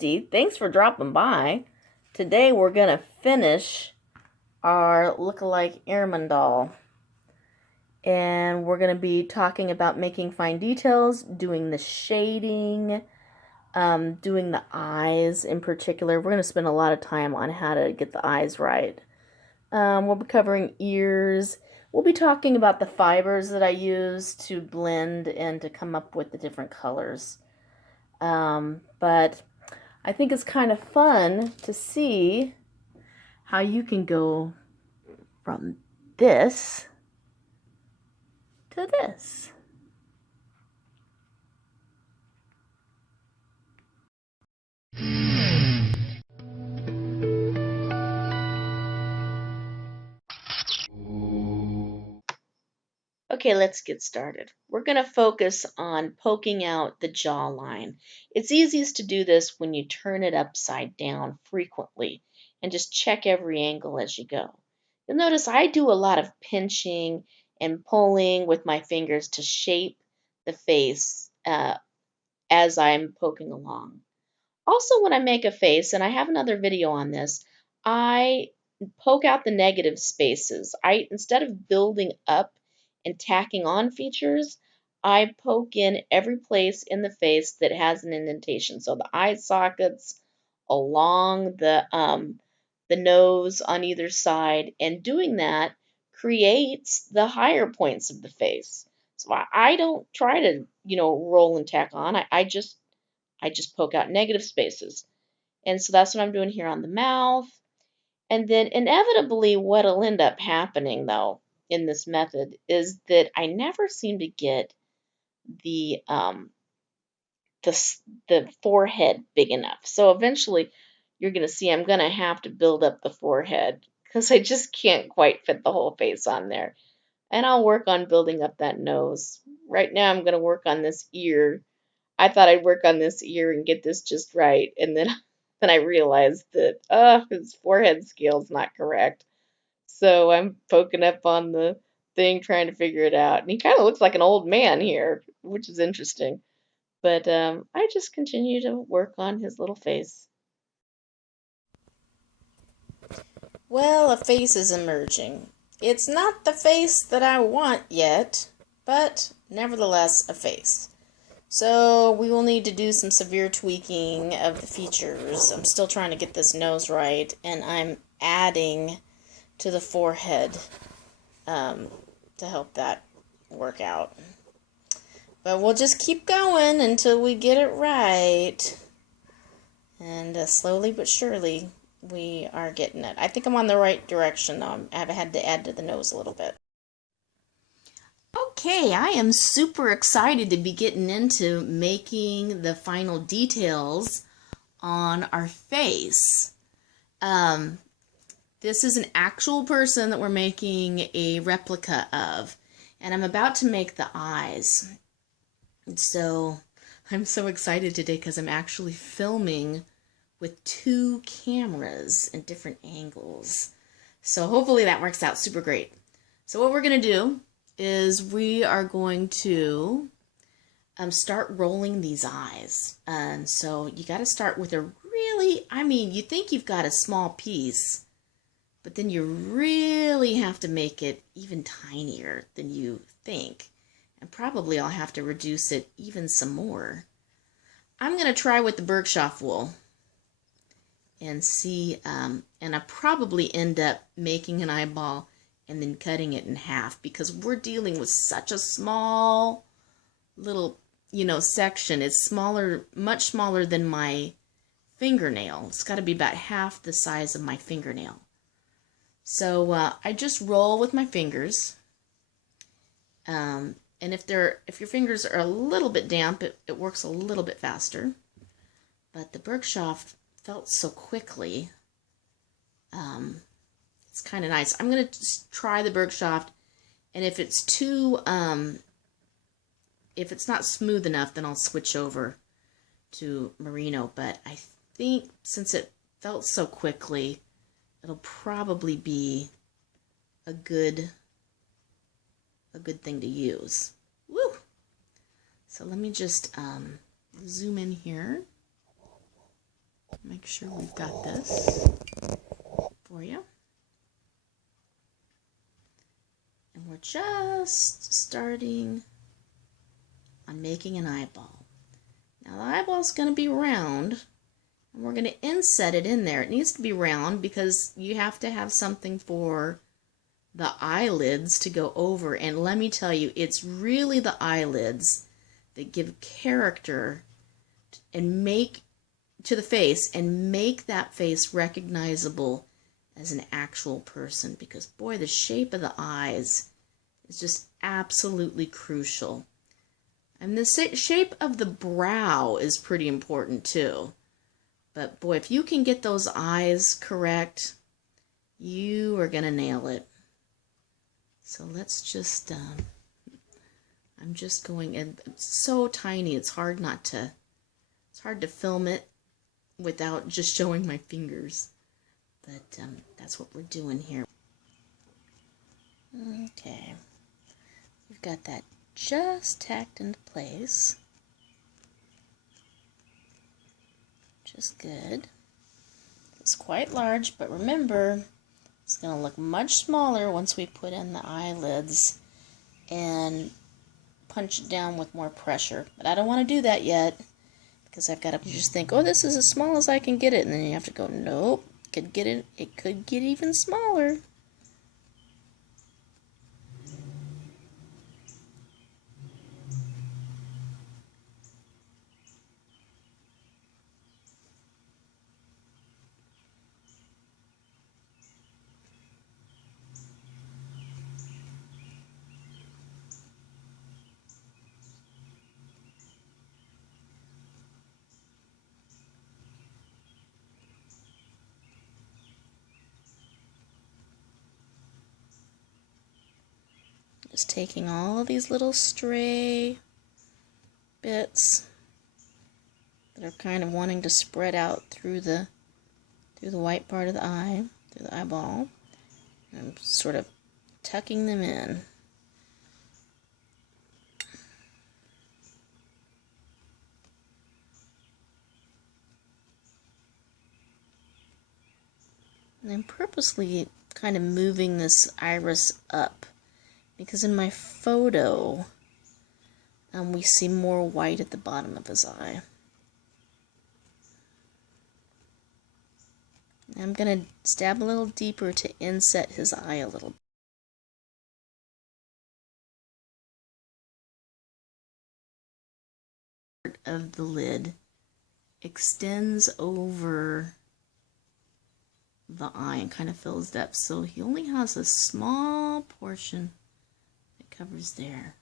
Christy. Thanks for dropping by. Today we're going to finish our look-alike airman doll. And we're going to be talking about making fine details, doing the shading, doing the eyes in particular. We're going to spend a lot of time on how to get the eyes right. We'll be covering ears. We'll be talking about the fibers that I use to blend and to come up with the different colors. But I think it's kind of fun to see how you can go from this to this. Okay, let's get started. We're going to focus on poking out the jawline. It's easiest to do this when you turn it upside down frequently and just check every angle as you go. You'll notice I do a lot of pinching and pulling with my fingers to shape the face as I'm poking along. Also, when I make a face, and I have another video on this, I poke out the negative spaces. Instead of building up and tacking on features, I poke in every place in the face that has an indentation. So the eye sockets, along the nose on either side, and doing that creates the higher points of the face. So I don't try to, roll and tack on. I just poke out negative spaces. And so that's what I'm doing here on the mouth. And then inevitably what'll end up happening though in this method is that I never seem to get the forehead big enough. So eventually you're going to see I'm going to have to build up the forehead because I just can't quite fit the whole face on there. And I'll work on building up that nose. Right now I'm going to work on this ear. I thought I'd work on this ear and get this just right. And then I realized that his forehead scale is not correct. So I'm poking up on the thing trying to figure it out. And he kind of looks like an old man here, which is interesting. But I just continue to work on his little face. Well, a face is emerging. It's not the face that I want yet, but nevertheless a face. So we will need to do some severe tweaking of the features. I'm still trying to get this nose right, and I'm adding to the forehead to help that work out. But we'll just keep going until we get it right. And slowly but surely, we are getting it. I think I'm on the right direction, though. I've had to add to the nose a little bit. Okay, I am super excited to be getting into making the final details on our face. This is an actual person that we're making a replica of, and I'm about to make the eyes. So I'm so excited today because I'm actually filming with 2 cameras in different angles. So hopefully that works out super great. So what we're going to do is we are going to start rolling these eyes. And so you got to start with a really, you think you've got a small piece, but then you really have to make it even tinier than you think. And probably I'll have to reduce it even some more. I'm going to try with the Berkshire wool and see, and I probably end up making an eyeball and then cutting it in half because we're dealing with such a small little, section. It's smaller, much smaller than my fingernail. It's got to be about half the size of my fingernail. So I just roll with my fingers. And if your fingers are a little bit damp, it works a little bit faster. But the Berkshire felt so quickly. It's kind of nice. I'm going to just try the Berkshire, and if it's if it's not smooth enough, then I'll switch over to Merino. But I think since it felt so quickly, it'll probably be a good thing to use. Woo! So let me just zoom in here. Make sure we've got this for you. And we're just starting on making an eyeball. Now the eyeball's going to be round, and we're going to inset it in there. It needs to be round because you have to have something for the eyelids to go over. And let me tell you, it's really the eyelids that give character and make to the face and make that face recognizable as an actual person, because boy, the shape of the eyes is just absolutely crucial. And the shape of the brow is pretty important too. But boy, if you can get those eyes correct, you are gonna nail it. So let's just I'm just going, and it's so tiny, it's hard to film it without just showing my fingers. But that's what we're doing here. Okay, we've got that just tacked into place. Just good. It's quite large, but remember, it's going to look much smaller once we put in the eyelids and punch it down with more pressure. But I don't want to do that yet, because I've got to just think, oh, this is as small as I can get it, and then you have to go, nope, it could get even smaller. Just taking all of these little stray bits that are kind of wanting to spread out through the white part of the eye, through the eyeball, and sort of tucking them in. And I'm purposely kind of moving this iris up, because in my photo, we see more white at the bottom of his eye. I'm going to stab a little deeper to inset his eye a little. Part of the lid extends over the eye and kind of fills depth, so he only has a small portion that covers there.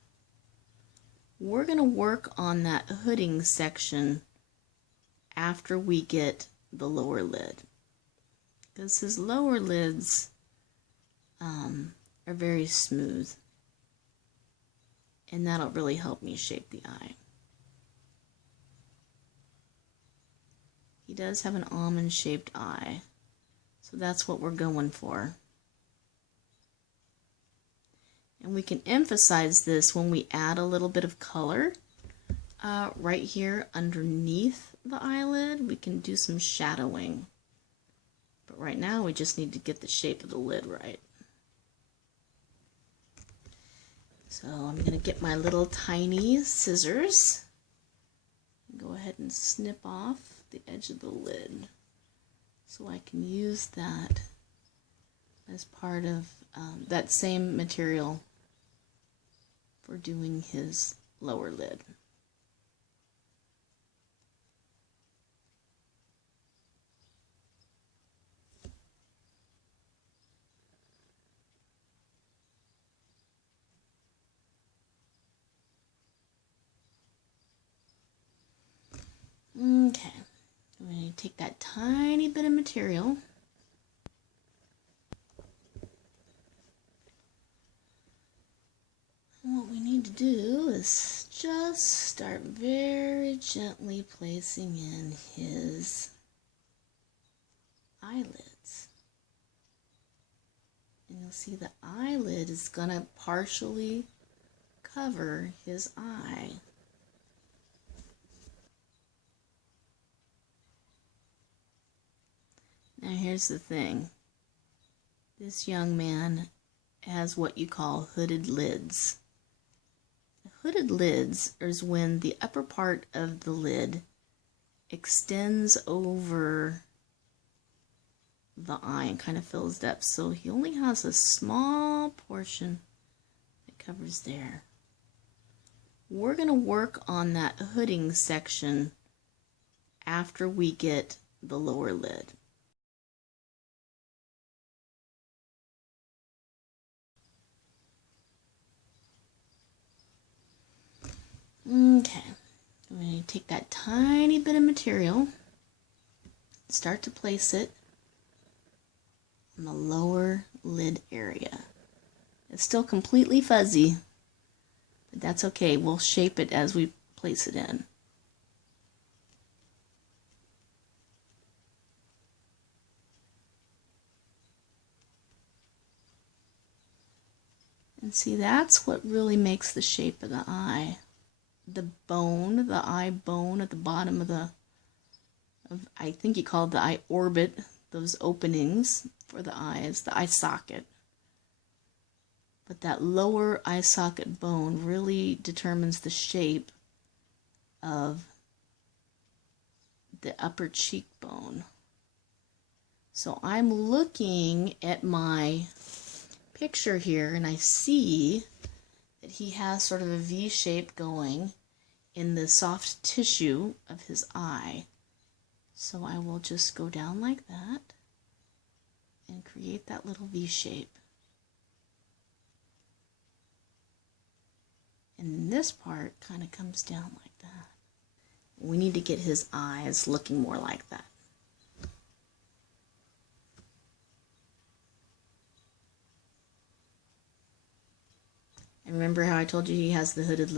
We're going to work on that hooding section after we get the lower lid, because his lower lids are very smooth, and that'll really help me shape the eye. He does have an almond-shaped eye, so that's what we're going for. And we can emphasize this when we add a little bit of color right here underneath the eyelid. We can do some shadowing. But right now we just need to get the shape of the lid right. So I'm going to get my little tiny scissors. Go ahead and snip off the edge of the lid, so I can use that as part of that same material for doing his lower lid. Okay, I'm going to take that tiny bit of material and what we need to do is just start very gently placing in his eyelids. And you'll see the eyelid is going to partially cover his eye. here's the thing. This young man has what you call hooded lids. Hooded lids is when the upper part of the lid extends over the eye and kind of fills it up. So he only has a small portion that covers there. We're going to work on that hooding section after we get the lower lid. Okay, I'm going to take that tiny bit of material, start to place it on the lower lid area. It's still completely fuzzy, but that's okay. We'll shape it as we place it in. And see, that's what really makes the shape of the eye. The bone, the eye bone at the bottom of I think you call it the eye orbit, those openings for the eyes, the eye socket. But that lower eye socket bone really determines the shape of the upper cheekbone. So I'm looking at my picture here and I see that he has sort of a V shape going in the soft tissue of his eye. So I will just go down like that and create that little V shape. And this part kind of comes down like that. We need to get his eyes looking more like that. And remember how I told you he has the hooded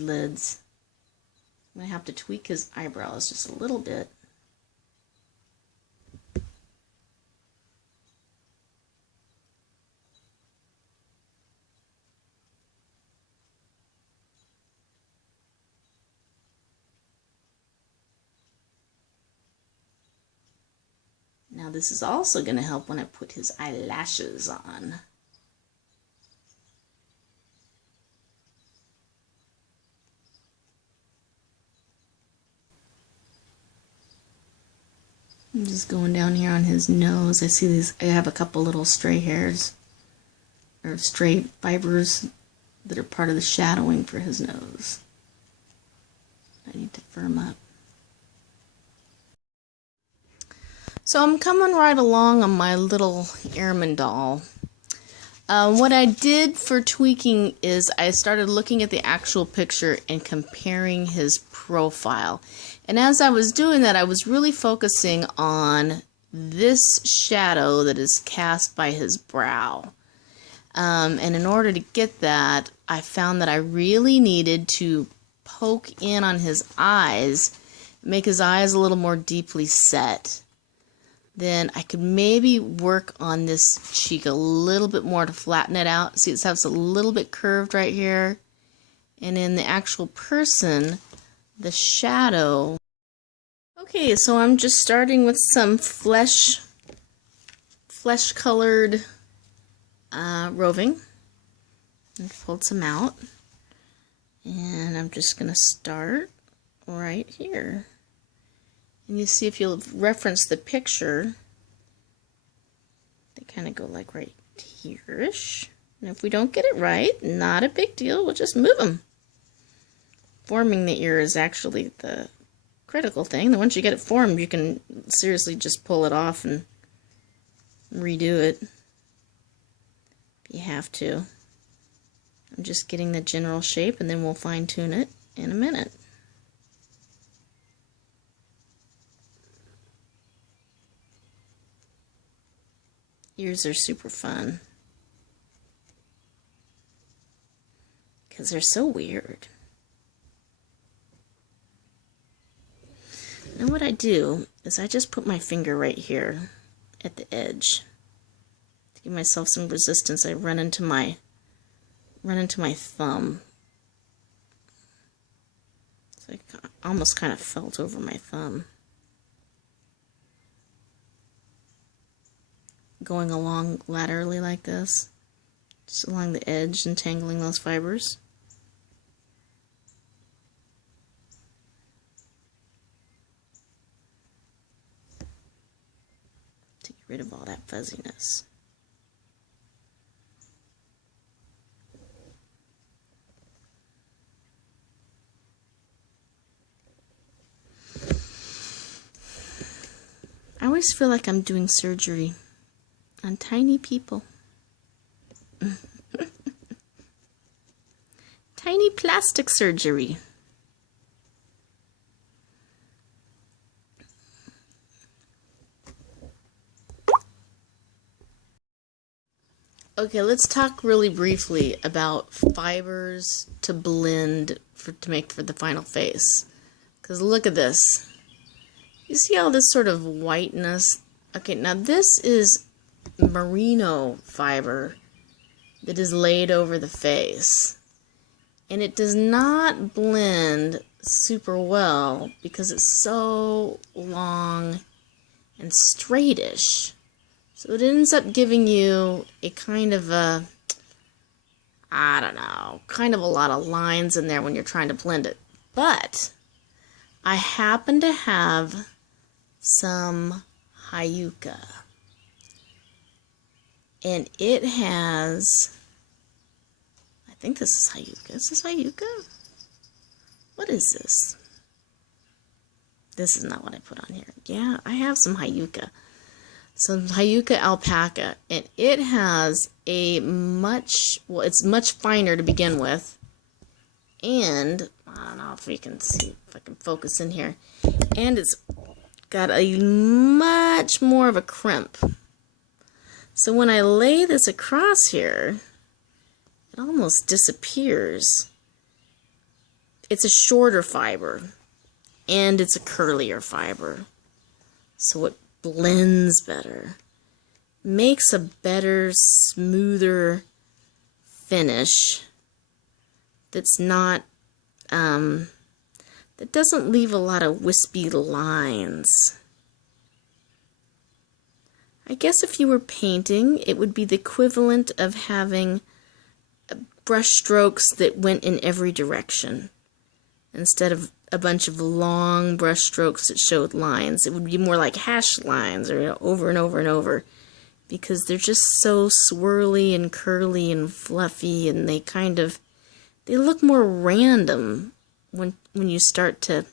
lids? I'm going to have to tweak his eyebrows just a little bit. Now this is also going to help when I put his eyelashes on. I'm just going down here on his nose. I see these, I have a couple little stray hairs, or stray fibers that are part of the shadowing for his nose. I need to firm up. So I'm coming right along on my little airman doll. What I did for tweaking is I started looking at the actual picture and comparing his profile. And as I was doing that, I was really focusing on this shadow that is cast by his brow. And in order to get that, I found that I really needed to poke in on his eyes, make his eyes a little more deeply set. Then I could maybe work on this cheek a little bit more to flatten it out. See, it's a little bit curved right here. And in the actual person, the shadow. Okay, so I'm just starting with some flesh-colored roving. And pulled some out. And I'm just going to start right here. And you see, if you'll reference the picture, they kind of go like right here-ish. And if we don't get it right, not a big deal, we'll just move them. Forming the ear is actually the critical thing. Then once you get it formed, you can seriously just pull it off and redo it if you have to. I'm just getting the general shape, and then we'll fine-tune it in a minute. Ears are super fun because they're so weird. Now what I do is I just put my finger right here at the edge to give myself some resistance. I run into my thumb. So I almost kind of felt over my thumb. going along laterally like this, just along the edge and tangling those fibers. To get rid of all that fuzziness. I always feel like I'm doing surgery on tiny people. Tiny plastic surgery. Okay, let's talk really briefly about fibers to blend to make for the final face. Because look at this. You see all this sort of whiteness? Okay, now this is merino fiber that is laid over the face. And it does not blend super well because it's so long and straightish. So it ends up giving you a kind of a, I don't know, kind of a lot of lines in there when you're trying to blend it. But I happen to have some Hayuka. And it has, I think this is Hayuka. Is this Hayuka? What is this? This is not what I put on here. Yeah, I have some Hayuka. Some Hayuka alpaca. And it has a much, well, it's much finer to begin with. And, I don't know if we can see, if I can focus in here. And it's got a much more of a crimp. So when I lay this across here, it almost disappears. It's a shorter fiber, and it's a curlier fiber. So it blends better. Makes a better, smoother finish that's not, that doesn't leave a lot of wispy lines. I guess if you were painting, it would be the equivalent of having brush strokes that went in every direction. Instead of a bunch of long brush strokes that showed lines, it would be more like hash lines, or, you know, over and over and over. Because they're just so swirly and curly and fluffy, and they kind of, they look more random when you start to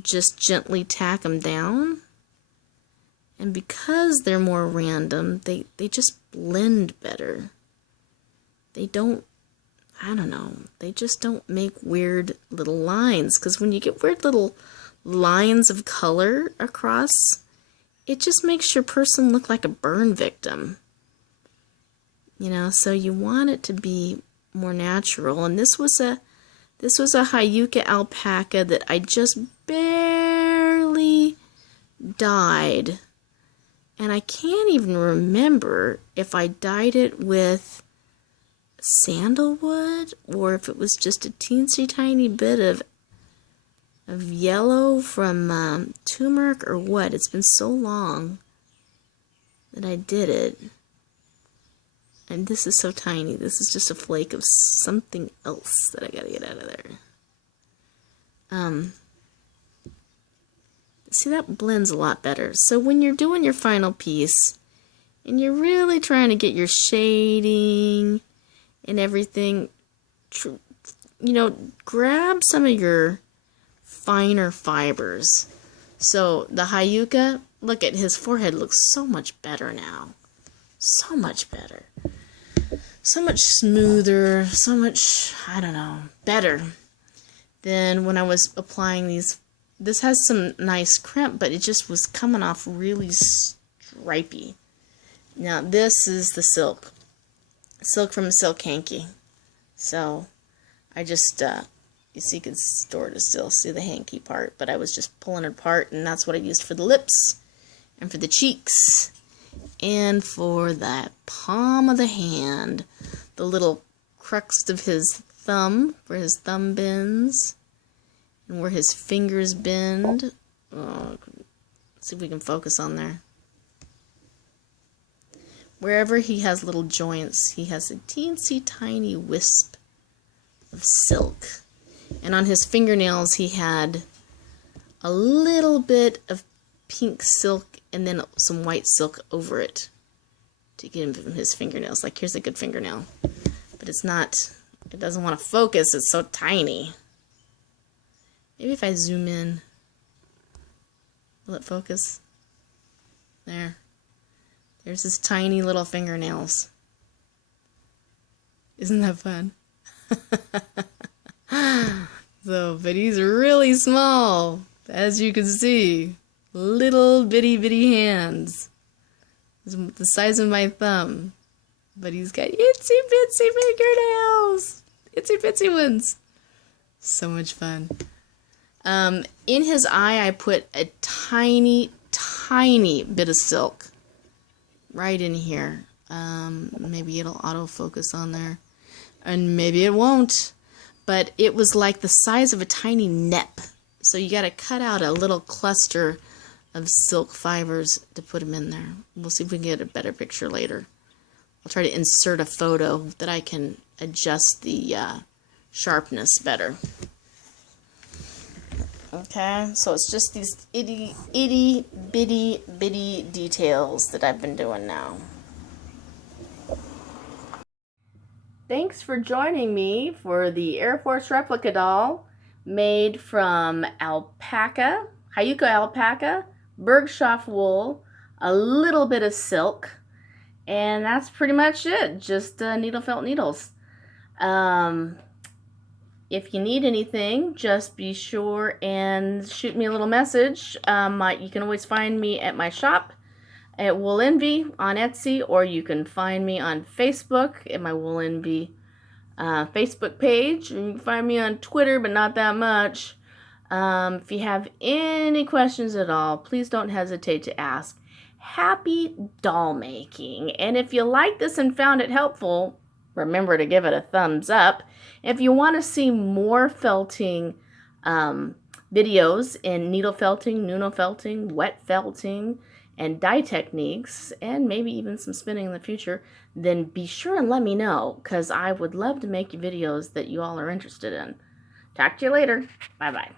just gently tack them down. And because they're more random, they just blend better. They don't, I don't know, they just don't make weird little lines. Because when you get weird little lines of color across, it just makes your person look like a burn victim. You know, so you want it to be more natural. And this was a Hayuka alpaca that I just barely dyed. And I can't even remember if I dyed it with sandalwood or if it was just a teensy tiny bit of yellow from turmeric or what. It's been so long that I did it. And this is so tiny. This is just a flake of something else that I gotta get out of there. See, that blends a lot better. So when you're doing your final piece and you're really trying to get your shading and everything, you know, grab some of your finer fibers. So the Hayuka, look at his forehead, looks so much better now. So much better. So much smoother, so much, I don't know, better than when I was applying these. This has some nice crimp, but it just was coming off really stripy. Now this is the silk from a silk hanky. So I just, you see, you can sort of still see the hanky part, but I was just pulling it apart, and that's what I used for the lips, and for the cheeks, and for that palm of the hand, the little crux of his thumb, where his thumb bends, and where his fingers bend. Oh, let's see if we can focus on there. Wherever he has little joints, he has a teensy tiny wisp of silk. And on his fingernails, he had a little bit of pink silk and then some white silk over it to get him his fingernails. Like, here's a good fingernail. But it's not, it doesn't want to focus. It's so tiny. Maybe if I zoom in, will it focus? There. There's his tiny little fingernails. Isn't that fun? So, but he's really small, as you can see. Little bitty bitty hands. The size of my thumb. But he's got itsy bitsy fingernails. Itsy bitsy ones. So much fun. In his eye, I put a tiny, tiny bit of silk. Right in here. Maybe it'll autofocus on there. And maybe it won't. But it was like the size of a tiny nip. So you got to cut out a little cluster of silk fibers to put them in there. We'll see if we can get a better picture later. I'll try to insert a photo that I can adjust the sharpness better. Okay, so it's just these itty bitty details that I've been doing now. Thanks for joining me for the Air Force Replica Doll made from alpaca, Hyuka alpaca, Bergschaf wool, a little bit of silk, and that's pretty much it, just needle felt needles. If you need anything, just be sure and shoot me a little message. You can always find me at my shop at Wool Envy on Etsy, or you can find me on Facebook at my Wool Envy Facebook page. And you can find me on Twitter, but not that much. If you have any questions at all, please don't hesitate to ask. Happy doll making! And if you like this and found it helpful, remember to give it a thumbs up. If you want to see more felting videos in needle felting, Nuno felting, wet felting, and dye techniques, and maybe even some spinning in the future, then be sure and let me know, because I would love to make videos that you all are interested in. Talk to you later. Bye-bye.